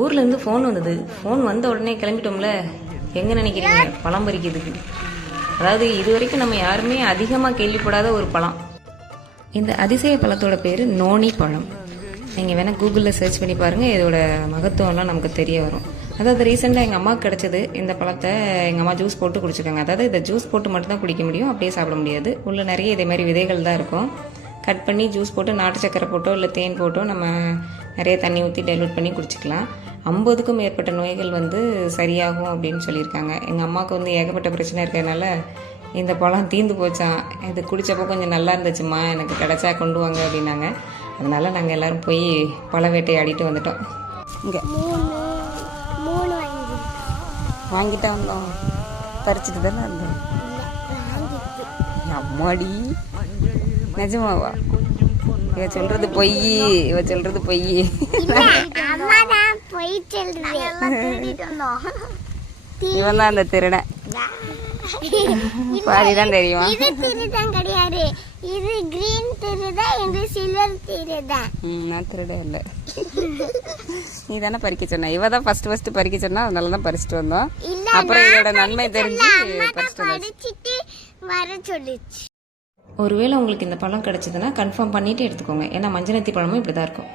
ஊர்லேருந்து ஃபோன் வந்தது. ஃபோன் வந்த உடனே கிளம்பிட்டோம்ல. எங்கே நினைக்கிறீங்க? பழம் பறிக்கிறதுக்கு. அதாவது இது வரைக்கும் நம்ம யாருமே அதிகமாக கேள்விப்படாத ஒரு பழம். இந்த அதிசய பழத்தோட பேர் நோனி பழம். நீங்கள் வேணால் கூகுளில் சர்ச் பண்ணி பாருங்கள், இதோட மகத்துவம்லாம் நமக்கு தெரிய வரும். அதாவது ரீசெண்டாக எங்கள் அம்மாவுக்கு கிடச்சிது. இந்த பழத்தை எங்கள் அம்மா ஜூஸ் போட்டு குடிச்சிருக்காங்க. அதாவது இதை ஜூஸ் போட்டு மட்டும்தான் குடிக்க முடியும், அப்படியே சாப்பிட முடியாது. உள்ள நிறைய இதே மாதிரி விதைகள் தான் இருக்கும். கட் பண்ணி ஜூஸ் போட்டு நாட்டு சக்கரை போட்டோ இல்லை தேன் போட்டோ நம்ம நிறைய தண்ணி ஊற்றி டைலூட் பண்ணி குடிச்சிக்கலாம். 50க்கும் மேற்பட்ட நோய்கள் சரியாகும் அப்படின்னு சொல்லியிருக்காங்க. எங்கள் அம்மாவுக்கு ஏகப்பட்ட பிரச்சனை இருக்கிறதுனால இந்த பழம் தீர்ந்து போச்சான். இது குடித்தப்போ கொஞ்சம் நல்லா இருந்துச்சுமா, எனக்கு கிடச்சா கொண்டு வாங்க அப்படின்னாங்க. அதனால் நாங்கள் எல்லோரும் போய் பழ வேட்டையாடிட்டு வந்துட்டோம். இங்கே வாங்கிட்டா வந்தோம், பறிச்சுட்டு தானே இருந்தோம். அம்மாடி நிஜமாவா? இவ சொல்றது பொய், இவ சொல்றது பொய். இவன் தான் அந்த திருடன். பாதிதான் தெரியும். இது திருடன் கிடையாது, இது கிரீன் திருடன், இது சில்வர் திருடன். நான் திருடன் இல்ல. நீ தானே பறிக்க சொன்ன. இவ தான் ஃபர்ஸ்ட் பறிக்க சொன்னா, அதனால தான் பறிச்சுட்டு வந்தோம். அப்புறம் இதோட நன்மை தெரிஞ்சு பறிச்சிட்டு வர சொல்லிச்சு. ஒருவேளை உங்களுக்கு இந்த பழம் கிடைச்சதுன்னா கன்ஃபார்ம் பண்ணிட்டு எடுத்துக்கோங்க. ஏன்னா மஞ்சனத்தி பழமும் இப்படி தான் இருக்கும்.